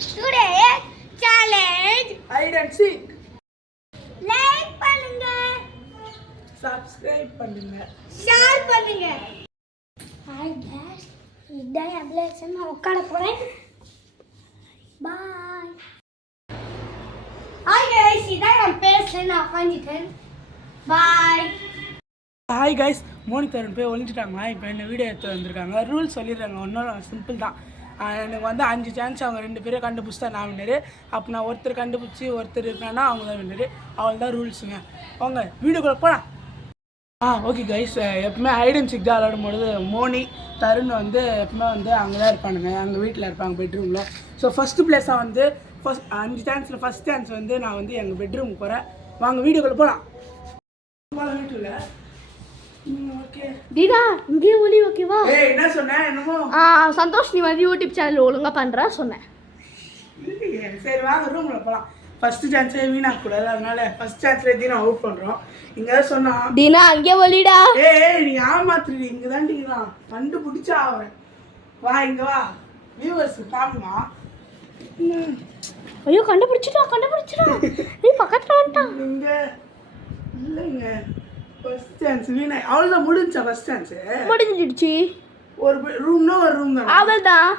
Today challenge hide and seek. Like பண்ணுங்க, subscribe பண்ணுங்க, share பண்ணுங்க. Hi guys, இதான் அப்ளேஷன் நான் உட்கார போறேன். Bye. Hi guys, இதான் நான் பேசுறேன் நான் உட்கார்ந்துட்டேன். Bye. Hi guys, மோனிதரன் போய் ஒளிஞ்சிட்டாங்க. இப்போ என்ன வீடியோ எடுத்து வந்திருக்காங்க. ரூல்ஸ் சொல்லிடுறாங்க, ஒன்றும் சிம்பிள் தான். எனக்கு வந்து 5 சான்ஸ் அவங்க 2 பேரும் கண்டுபிடிச்சா நான் வின்னரு. அப்போ நான் ஒருத்தர் கண்டுபிடிச்சி ஒருத்தர் இருக்கானா அவங்க தான் வின்னரு. அவள் தான் ரூல்ஸுங்க. அவங்க வீடியோக்குள்ளே போகலாம். ஓகே கைஸ், எப்பவுமே ஹைட் அண்ட் சீக் தான் விளாடும்பொழுது மோனி தருண் வந்து எப்பவுமே வந்து அங்கே தான் இருப்பானுங்க, எங்கள் வீட்டில் இருப்பாங்க பெட்ரூமில். ஸோ ஃபஸ்ட்டு பிளேஸாக வந்து 5 சான்ஸில் ஃபஸ்ட் சான்ஸ் வந்து நான் வந்து எங்கள் பெட்ரூமுக்கு போகிறேன். வாங்க வீடியோக்குள்ளே போகலாம். வீட்டில் ஓகே தீனா இங்கே ஒலி ஓகேவா? என்ன சொன்னேன் என்னமோ சந்தோஷ் நீ வந்து யூடியூப் சேனல் ஒழுங்கா பண்ற சொன்னேன். சரி வாங்க ரூம்ல போலாம். ஃபர்ஸ்ட் சான்ஸே வீணாக்கூடாது, அதனால ஃபர்ஸ்ட் சான்ஸ்ல தீனா அவுட் பண்றோம். இங்க தான் சொன்னா தீனா அங்கே ஒலிடா. ஏய் நீ ஏமாத்துறீ, இங்க தான் தீனா கண்டுபிடிச்சா அவன். வா இங்க வா, வியூவர்ஸ் காமிமா. ஐயோ கண்டுபிடிச்சிட்டா நீ பக்கத்துல வந்துட்டான். இங்க இல்லங்க ஃபர்ஸ்ட் சான்ஸ் வீணா. அவ்வளவுதான் முடிஞ்சா ஃபர்ஸ்ட் சான்ஸ் முடிஞ்சிடுச்சு. ஒரு ரூம்னா ஒரு ரூம் தான் அவ்வளவுதான்.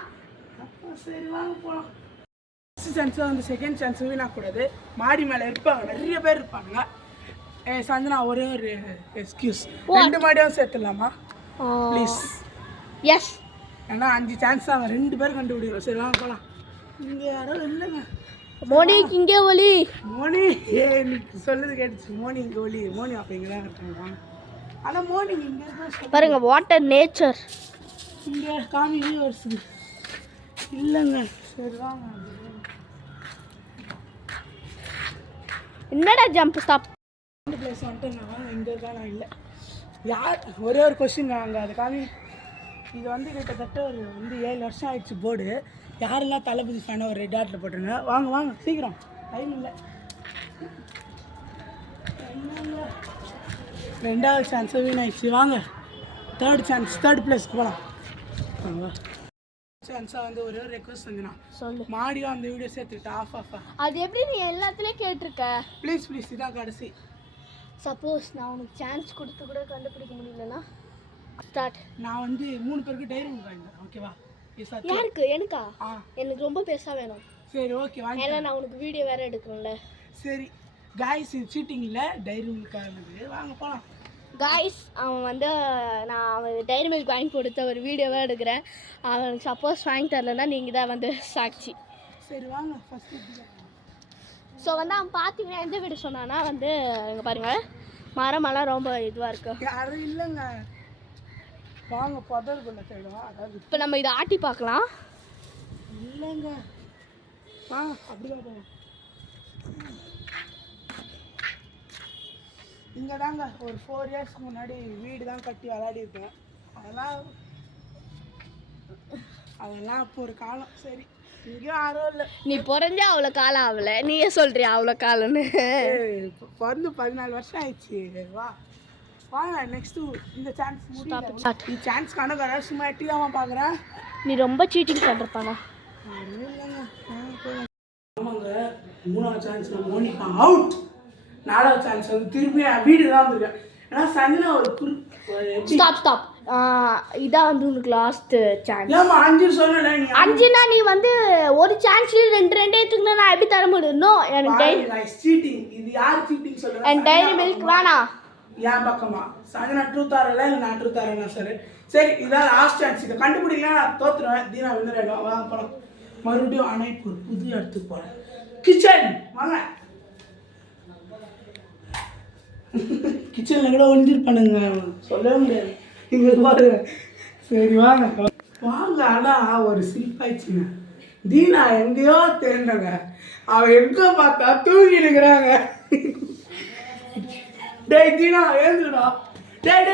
சரி வாங்க போலாம். ஃபர்ஸ்ட் சான்ஸ் வந்து செகண்ட் சான்ஸ் வீணாக்கூடாது. மாடி மேலே இருப்பாங்க, நிறைய பேர் இருப்பாங்க. சந்தனா ஒரே ஒரு எக்ஸ்கியூஸ், 2 மாடியும் சேர்த்துடலாமா ப்ளீஸ்? எஸ். ஏன்னா 5 சான்ஸ் தான், 2 பேர் கண்டுபிடிக்கிறோம். சரி வாங்க போகலாம். இங்கே யாரும் இல்லைங்க. மோனிக்கு இங்கே ஒலி. மோனி நீக்கு சொல்லுது கேட்டுச்சு. மோனி இங்கே ஒலி. மோனி அப்போ இங்கே தான் இருக்காங்க. ஆனால் மோனி இங்கே இருக்க பாருங்க, வாட்டர் நேச்சர் இங்கே காமி வியூவர்ஸ் இல்லைங்க. சரி வாங்க. என்னடா ஜம்ப் ஸ்டாப் பிளேஸ் வந்துட்டு நான் இங்கே இருக்கா நான் இல்லை. யார் ஒரே ஒரு கொஸ்டின் அங்கே அது காமி. இது வந்து கிட்டத்தட்ட ஒரு 7 வருஷம் ஆயிடுச்சு போர்டு. யாரெல்லாம் தளபதி ஃபேனை ஒரு ரெட் ஆட்டில் போட்டுருங்க. வாங்க வாங்க சீக்கிரம், டைம் இல்லை. 2வது சான்ஸு வீணாயிடுச்சு. வாங்க 3rd சான்ஸ், 3rd பிளேஸ்க்கு போகலாம். வாங்க சான்ஸாக வந்து ஒரே ஒரு ரெக்வஸ்ட் வந்துண்ணா சொல்லு. மாடியும் அந்த வீடியோ சேர்த்துக்கிட்டு ஆஃப். அது எப்படி நீ எல்லாத்துலேயும் கேட்டிருக்க? ப்ளீஸ் இதான் கடைசி. சப்போஸ் நான் உனக்கு சான்ஸ் கொடுத்து கூட கண்டுபிடிக்க முடியலன்னா ஸ்டார்ட். நான் வந்து 3 பேருக்கு டைரி மில்க் வாங்கிட்டேன். ஓகேவா? யாருக்கு? எனக்கா? எனக்கு ரொம்ப பெருசாக வேணும். சரி ஓகே வாங்கி. ஏன்னா நான் உனக்கு வீடியோ வேறு எடுக்கணும்ல. சரி காய்ஸ், இது சீட்டிங் இல்லை, டைரி மில்க் ஆகுது. வாங்க போகலாம். காய்ஸ், அவன் வந்து அவன் டைரி மில்க் வாங்கி கொடுத்த ஒரு வீடியோவாக எடுக்கிறேன். அவனுக்கு சப்போஸ் வாங்கி தரலன்னா நீங்கள் தான் வந்து சாட்சி. சரி வாங்க ஃபஸ்ட்டு. ஸோ வந்து அவன் பார்த்தீங்கன்னா எந்த வீடு சொன்னான்னா வந்து இங்கே பாருங்கள், மரமெல்லாம் ரொம்ப இதுவாக இருக்கு. யாரும் இல்லைங்க, வாங்க பதறுக்குள்ள தேடுவா. அதாவது இப்போ நம்ம இதை ஆட்டி பார்க்கலாம். இல்லைங்க வாங்க அப்படிதான் போவோம். இங்கே தாங்க ஒரு 4 இயர்ஸ்க்கு முன்னாடி வீடு தான் கட்டி விளையாடி இருக்கேன். அதெல்லாம் அப்போ ஒரு காலம். சரி இங்கேயும் யாரும் இல்லை. நீ பிறந்தே அவ்வளோ காலம் ஆகலை, நீயே சொல்கிறியா அவ்வளோ காலம்னு? பிறந்து 14 வருஷம் ஆயிடுச்சு. வா வாங்க நெக்ஸ்ட்டு. இந்த சான்ஸ் முடியல. நீ சான்ஸ் கணக்கு சும்மா எட்டி தான் பார்க்குறேன். நீ ரொம்ப சீட்டிங் பண்ணுறப்பானா? இல்லைங்க ஆமாங்க. 3வது சான்ஸ் நான் மோனிகா அவுட். 4வது சான்ஸ் வந்து திரும்பி வீடு தான் வந்துருக்கேன். ஏன்னா சந்தினா ஒரு ஸ்டாப் இதான் வந்து உனக்கு லாஸ்ட் சான்ஸ். ஏமா 5 சொன்னல நீ? 5னா நீ வந்து ஒரு சான்ஸ்ல 2 எடுத்துக்கினா நான் எப்படி தர முடியும்? நோ, எனக்கு சீட்டிங். இது யார் சீட்டிங் சொல்றா? அண்ட் டைரி மில்க் வேணாம். ஏன் பக்கமா சந்தினா ட்ரூத் ஆறல இல்ல நான் ட்ரூத் ஆறேனா? சரி இதான் லாஸ்ட் சான்ஸ். இதை கண்டுபிடிக்கலாம் நான் தோத்துருவேன். தீனா வின்னர் ஆயிடும். வாங்க போலாம். மறுபடியும் அணைப்பு ஒரு புது இடத்துக்கு போறேன். கிச்சன் வாங்க. கிச்சனில் கூட ஒழிஞ்சிருப்பானுங்க, சொல்லவே முடியாது. இங்கே பாருங்க. சரி வாங்க வாங்க. ஆனால் ஒரு சிரிப்பாயிடுச்சுங்க. தீனா எங்கேயோ தேர்ந்தங்க, அவன் எங்கே பார்த்தா தூங்கிடுங்கிறாங்க. டேய் தீனா ஏந்துடா. டேய்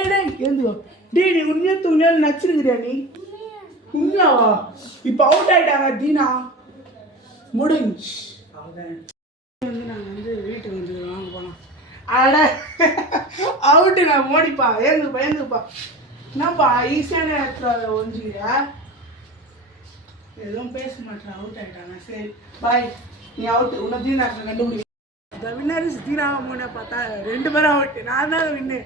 ஏந்துவா. டேய் நீ உண்மையாக தூங்கினாலும் நச்சுருக்கிறியா? நீ உண்மையாவா? இப்போ அவுட் ஆகிட்டாங்க தீனா. முடிஞ்சு வந்து நாங்கள் வந்து வீட்டுக்கு வந்து வாங்க போனோம். அட அவுட்டு நான் மோடிப்பா. ஏந்துப்பா. என்னப்பா ஈஸியான இடத்துல ஒழிஞ்சுக்கிற? எதுவும் பேச மாட்டேன், அவுட் ஆகிட்டாங்க. சரி பாய், நீ அவுட். உன்னை தீனாக்க கண்டுபிடி. த வின்னர் இஸ் தீனாவை மூணு பார்த்தா 2 பேரும் அவுட். நான் தான் வின்னு.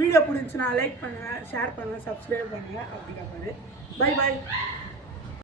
வீடியோ பிடிச்சுன்னா லைக் பண்ணுங்கள், ஷேர் பண்ணுங்கள், சப்ஸ்கிரைப் பண்ணுங்கள். அப்படி காப்பாரு. Bye bye.